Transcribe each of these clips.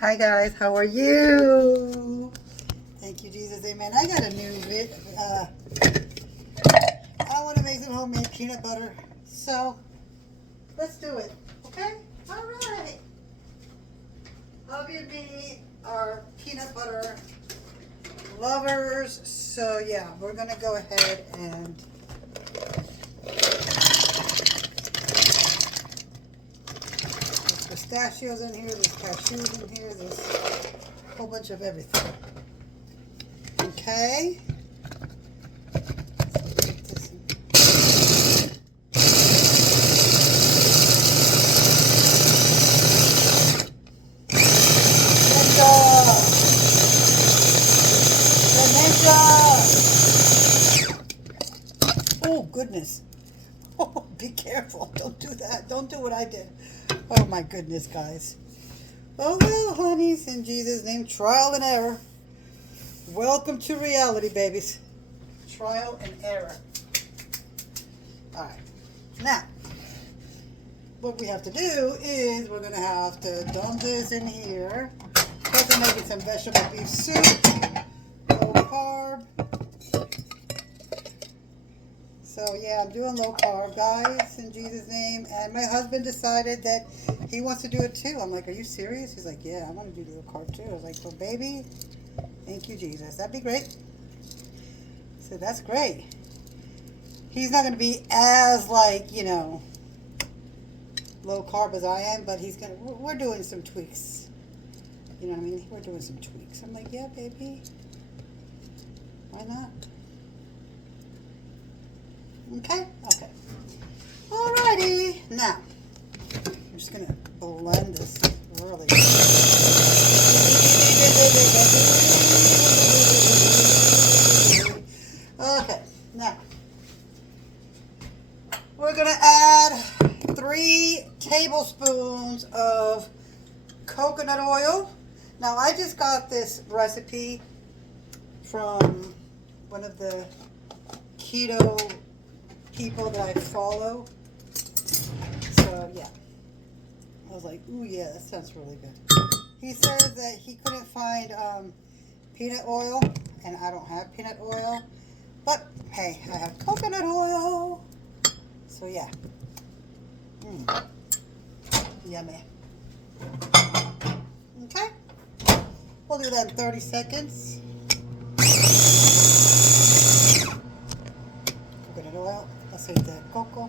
Hi guys, how are you? Thank you, Jesus, amen. I got a new vid. I want to make some homemade peanut butter. So, let's do it. Okay? Alright. Obviously, our peanut butter lovers. So, yeah, we're going to go ahead and there's pistachios in here, there's cashews in here, there's a whole bunch of everything. Okay? Oh, goodness. Oh, be careful. Don't do that. Don't do what I did. Oh, my goodness, guys. Oh, well, honeys, in Jesus' name, trial and error. Welcome to reality, babies. Trial and error. All right. Now, what we have to do is we're going to have to dump this in here. Plus, I'm making some vegetable beef soup. Low carb. So yeah, I'm doing low carb, guys, in Jesus' name. And my husband decided that he wants to do it too. I'm like, are you serious? He's like, yeah, I want to do low carb too. I was like, well, baby, thank you, Jesus. That'd be great. So that's great. He's not going to be as like, low carb as I am, but we're doing some tweaks. You know what I mean? We're doing some tweaks. I'm like, yeah, baby. Why not? Okay? Okay. Alrighty. Now, I'm just going to blend this really. Okay. Now, we're going to add 3 tablespoons of coconut oil. Now, I just got this recipe from one of the keto people that I follow. So yeah, I was like, ooh yeah, that sounds really good. He says that he couldn't find peanut oil, and I don't have peanut oil, but hey, I have coconut oil. So yeah, yummy. Okay, we'll do that in 30 seconds. Coconut oil, aceite de coco.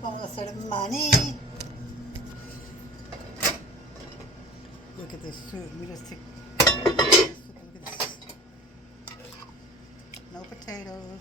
Vamos a hacer maní. Look at this soup. Let me just take. Look at this. No potatoes.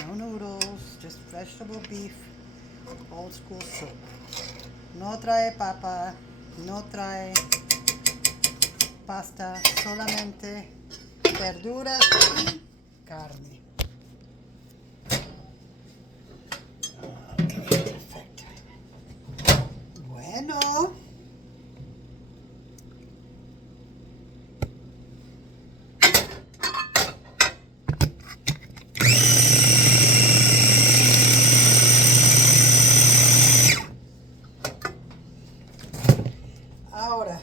No noodles. Just vegetable beef. Old school soup. No trae papa. No trae pasta. Solamente verduras y carne. Perfecto. Bueno. Ahora,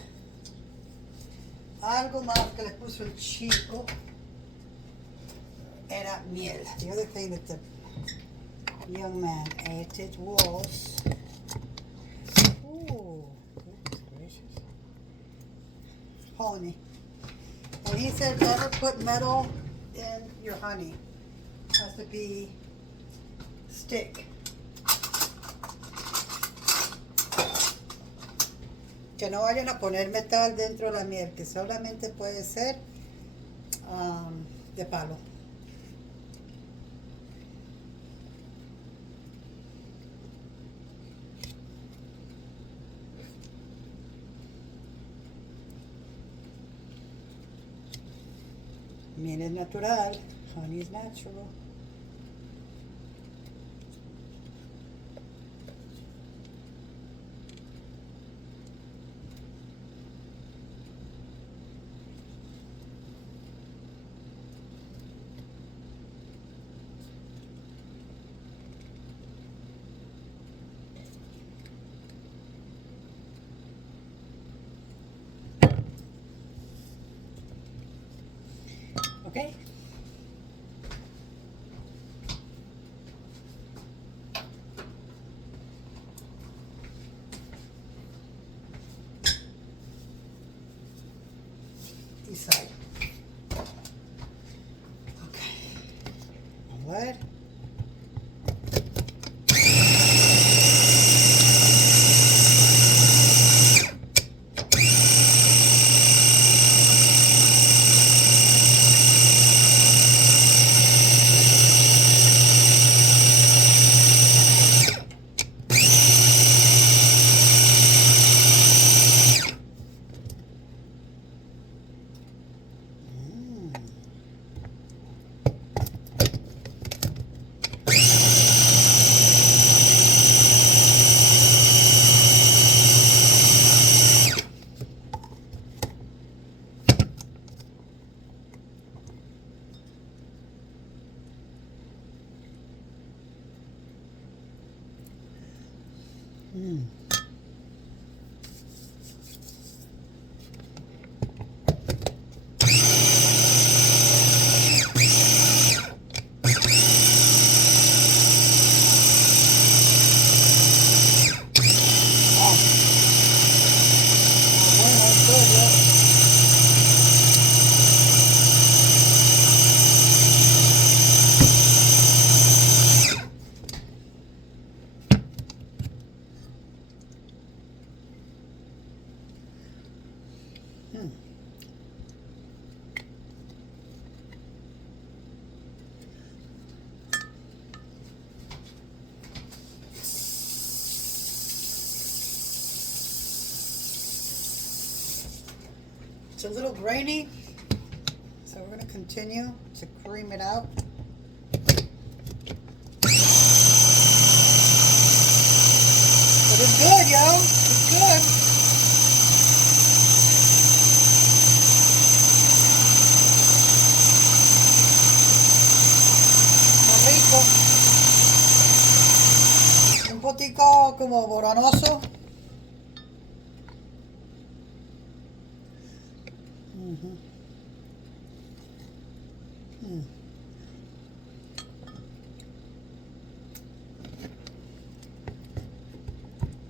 algo más que le puso el chico era miel. The other thing that the young man ate it was, oh, goodness gracious, honey. And he said never put metal in your honey. It has to be stick. Que no vayan a poner metal dentro de la miel, que solamente puede ser de palo. Miel es natural, honey is natural. Okay. This side. Okay. What? Mm. It's a little grainy, so we're going to continue to cream it out. But it's good, yo. It's good. Está rico. Un poquito como boranoso.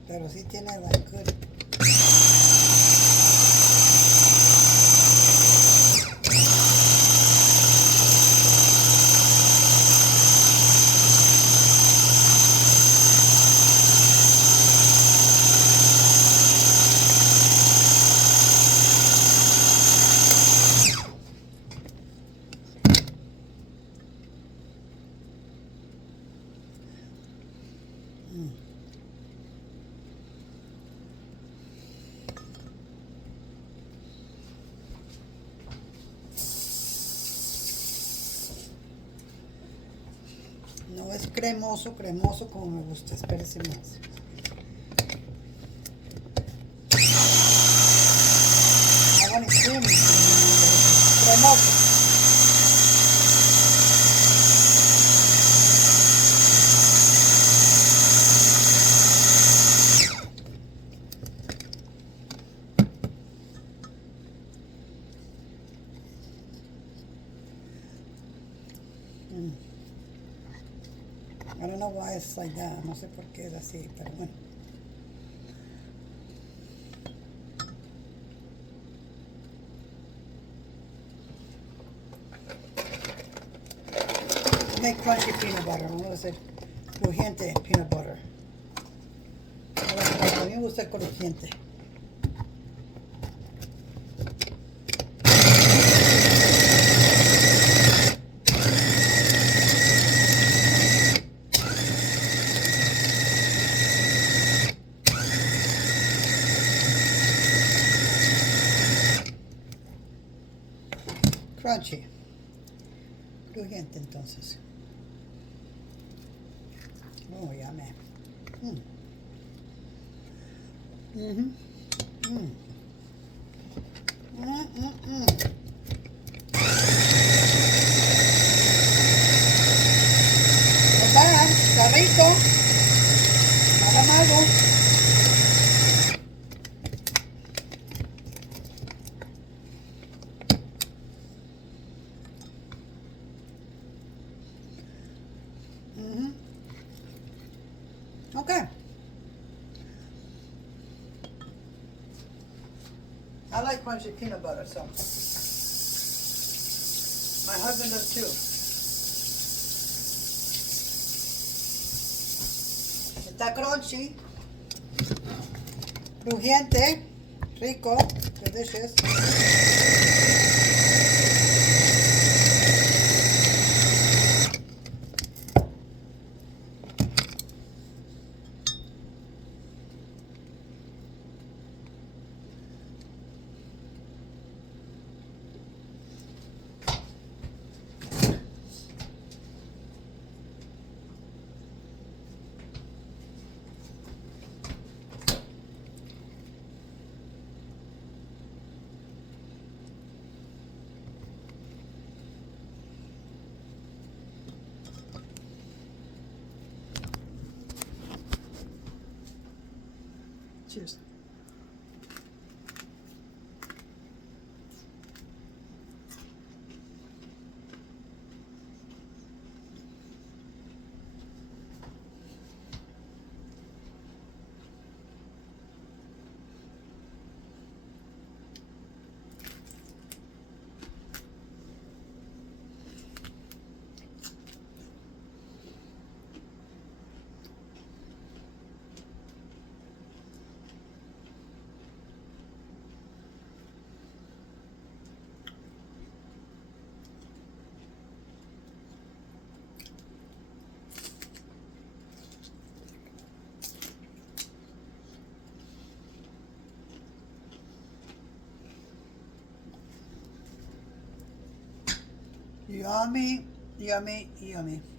Pero sí tiene la good. No es cremoso, cremoso como me gusta. Espérese más. I want it creamy. Cremoso. I don't know why it's like that. No sé por qué es así, pero bueno. Make crunchy peanut butter. Vamos a hacer crujiente peanut butter. A mí me gusta el crujiente. Crunchy. Crujiente entonces. Oh, yummy. Está rico. Nada malo. I like crunchy peanut butter, so my husband does too. Está crunchy, crujiente, rico, delicious. Cheers. Yummy, yummy, yummy.